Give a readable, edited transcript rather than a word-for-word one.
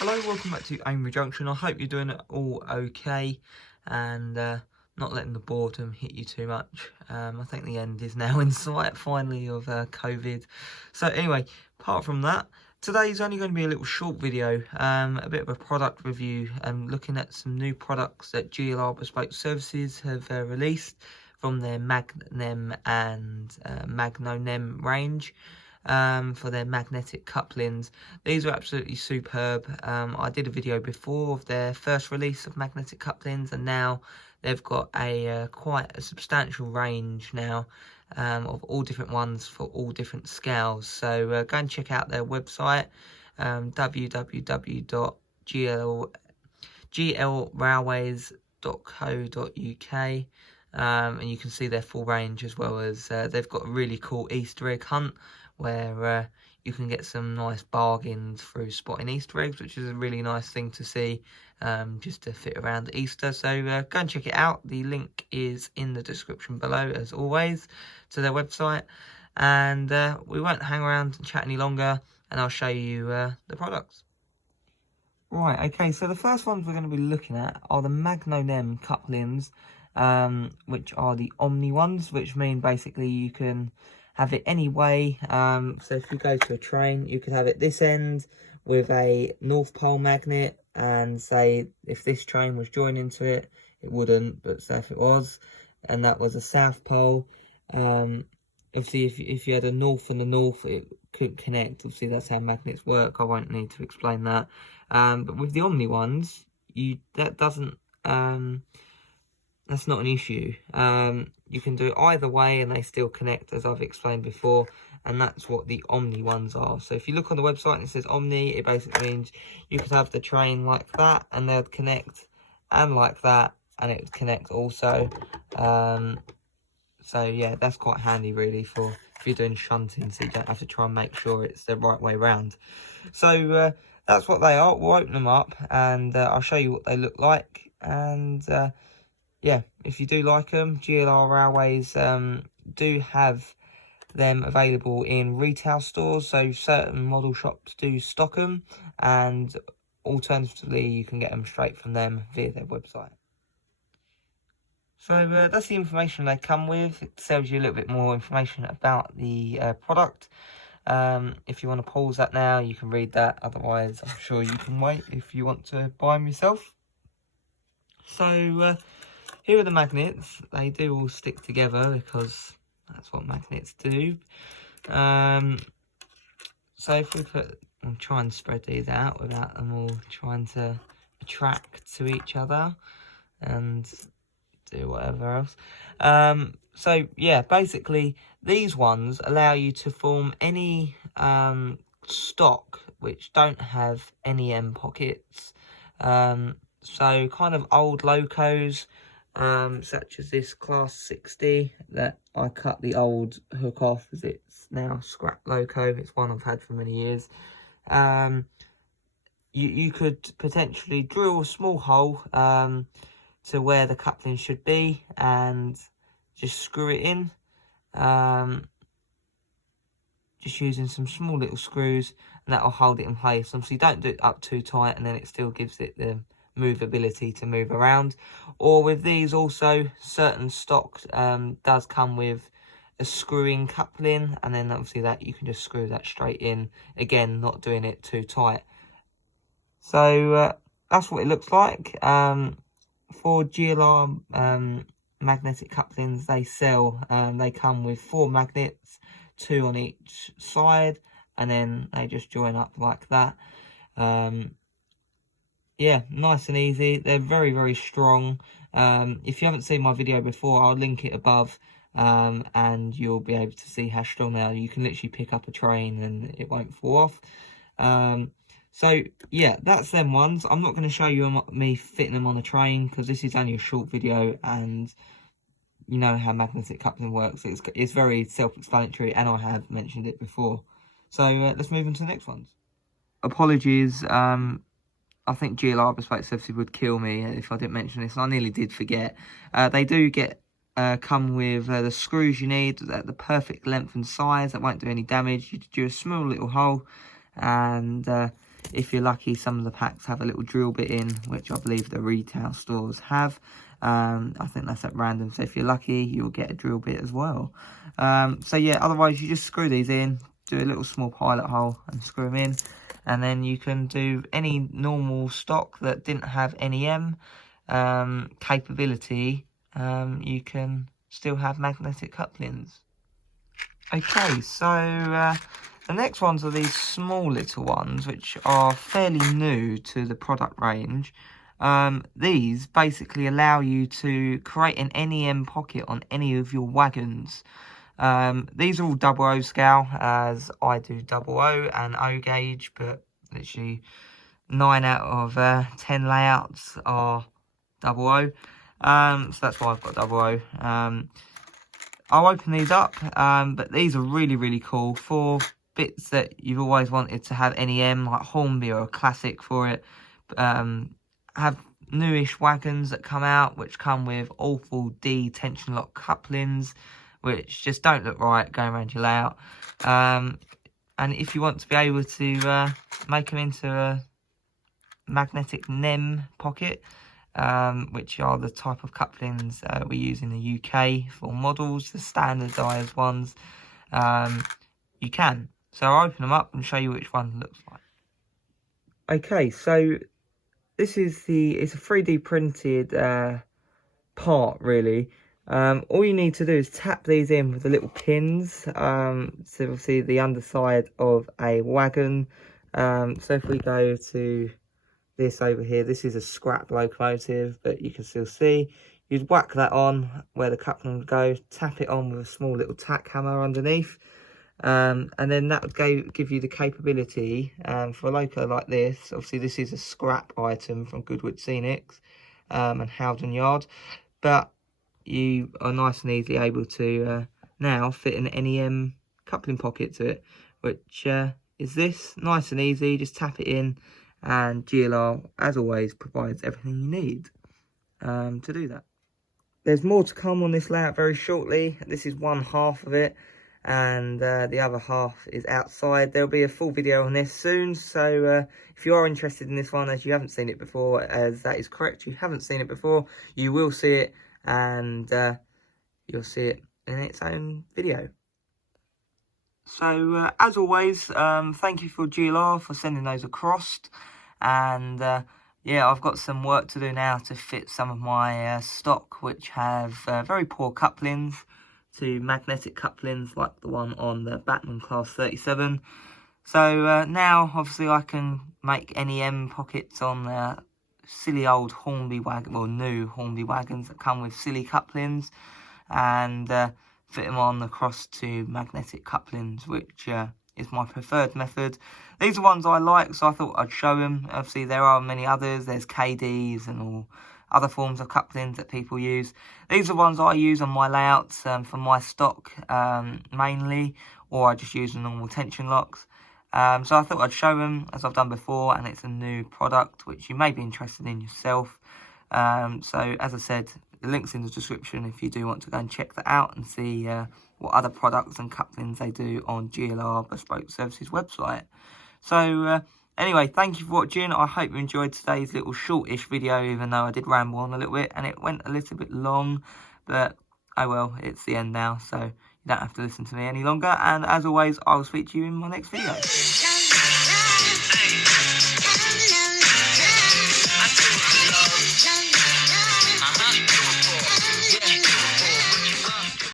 Hello, welcome back to Amery Junction. I hope you're doing it all okay and not letting the boredom hit you too much. I think the end is now in sight, finally, of COVID. So anyway, apart from that, today's only going to be a little short video, a bit of a product review, looking at some new products that GLR Bespoke Services have released from their Mag-Nem and Magno-Nem range. For their magnetic couplings. These are absolutely superb. I did a video before of their first release of magnetic couplings, and now they've got a quite a substantial range now of all different ones for all different scales. So go and check out their website, www.glrailways.co.uk, and you can see their full range, as well as they've got a really cool Easter egg hunt where you can get some nice bargains through spotting Easter eggs, which is a really nice thing to see, just to fit around Easter. So go and check it out. The link is in the description below, as always, to their website. And we won't hang around and chat any longer, and I'll show you the products. Right, okay, so the first ones we're going to be looking at are the Magno-Nem couplings, which are the Omni ones, which mean basically you can have it any way. So if you go to a train, you could have it this end with a North Pole magnet, and say if this train was joining to it, it wouldn't, but say if it was, and that was a South Pole, obviously if you had a North and a North, it could connect. Obviously that's how magnets work. I won't need to explain that. But with the Omni ones, that's not an issue. You can do it either way and they still connect, as I've explained before, and that's what the Omni ones are. So if you look on the website and it says Omni, it basically means you could have the train like that and they'd connect, and like that and it would connect also. So yeah, that's quite handy really for if you're doing shunting, so you don't have to try and make sure it's the right way round. So that's what they are. We'll open them up and I'll show you what they look like. And yeah, if you do like them, GLR Railways do have them available in retail stores, so certain model shops do stock them, and alternatively you can get them straight from them via their website. So that's the information they come with. It tells you a little bit more information about the product. If you want to pause that now, you can read that. Otherwise, I'm sure you can wait if you want to buy them yourself. So here are the magnets. They do all stick together because that's what magnets do. So if we I'll try and spread these out without them all trying to attract to each other and do whatever else. So yeah, basically these ones allow you to form any stock which don't have NEM pockets. So kind of old locos, such as this Class 60 that I cut the old hook off as it's now scrap loco. It's one I've had for many years. You could potentially drill a small hole to where the coupling should be and just screw it in, just using some small little screws, and that will hold it in place. Obviously don't do it up too tight, and then it still gives it the movability to move around. Or with these also, certain stock does come with a screwing coupling, and then obviously that you can just screw that straight in, again not doing it too tight. So that's what it looks like. For GLR magnetic couplings they sell, they come with 4 magnets, 2 on each side, and then they just join up like that. Yeah, nice and easy. They're very, very strong. If you haven't seen my video before, I'll link it above, and you'll be able to see how strong they are. You can literally pick up a train and it won't fall off. So yeah, that's them ones. I'm not going to show you me fitting them on a train because this is only a short video, and you know how magnetic coupling works. It's very self-explanatory, and I have mentioned it before. So let's move on to the next ones. Apologies. I think GLR Bespoke Services would kill me if I didn't mention this. I nearly did forget. They do come with the screws you need at the perfect length and size that won't do any damage. You do a small little hole, and if you're lucky, some of the packs have a little drill bit in, which I believe the retail stores have. I think that's at random, so if you're lucky, you'll get a drill bit as well. So yeah, otherwise you just screw these in, do a little small pilot hole and screw them in, and then you can do any normal stock that didn't have NEM capability. You can still have magnetic couplings. Okay, so the next ones are these small little ones, which are fairly new to the product range. These basically allow you to create an NEM pocket on any of your wagons. These are all 00 scale, as I do 00 and O gauge, but literally 9 out of 10 layouts are 00. So that's why I've got 00. I'll open these up, but these are really, really cool for bits that you've always wanted to have NEM, like Hornby or a classic for it. Have newish wagons that come out, which come with awful D tension lock couplings, which just don't look right going around your layout. And if you want to be able to make them into a magnetic NEM pocket, which are the type of couplings we use in the UK for models, the standardised ones, you can. So I'll open them up and show you which one looks like. Okay, so this is it's a 3D printed part, really. All you need to do is tap these in with the little pins, so obviously the underside of a wagon. So if we go to this over here, this is a scrap locomotive, but you can still see. You'd whack that on where the coupling would go, tap it on with a small little tack hammer underneath, and then that would give you the capability for a loco like this. Obviously this is a scrap item from Goodwood Scenics and Howden Yard, but you are nice and easily able to now fit an NEM coupling pocket to it, which is this, nice and easy. Just tap it in, and GLR, as always, provides everything you need to do that. There's more to come on this layout very shortly. This is one half of it, and the other half is outside. There'll be a full video on this soon, so if you are interested in this one, as you haven't seen it before, as that is correct, you haven't seen it before, you will see it, and you'll see it in its own video. So, as always, thank you for GLR for sending those across. And, yeah, I've got some work to do now to fit some of my stock, which have very poor couplings, to magnetic couplings like the one on the Batman Class 37. So, now, obviously, I can make NEM pockets on the silly old Hornby wagon, or new Hornby wagons that come with silly couplings, and fit them on across to magnetic couplings, which is my preferred method. These are ones I like, so I thought I'd show them. Obviously there are many others, there's KDs and all other forms of couplings that people use. These are ones I use on my layouts for my stock mainly, or I just use the normal tension locks. So I thought I'd show them, as I've done before, and it's a new product which you may be interested in yourself. So as I said, the link's in the description if you do want to go and check that out and see what other products and couplings they do on GLR Bespoke Services website. So anyway, thank you for watching. I hope you enjoyed today's little shortish video, even though I did ramble on a little bit and it went a little bit long, but oh well, it's the end now, so you don't have to listen to me any longer. And as always, I will speak to you in my next video.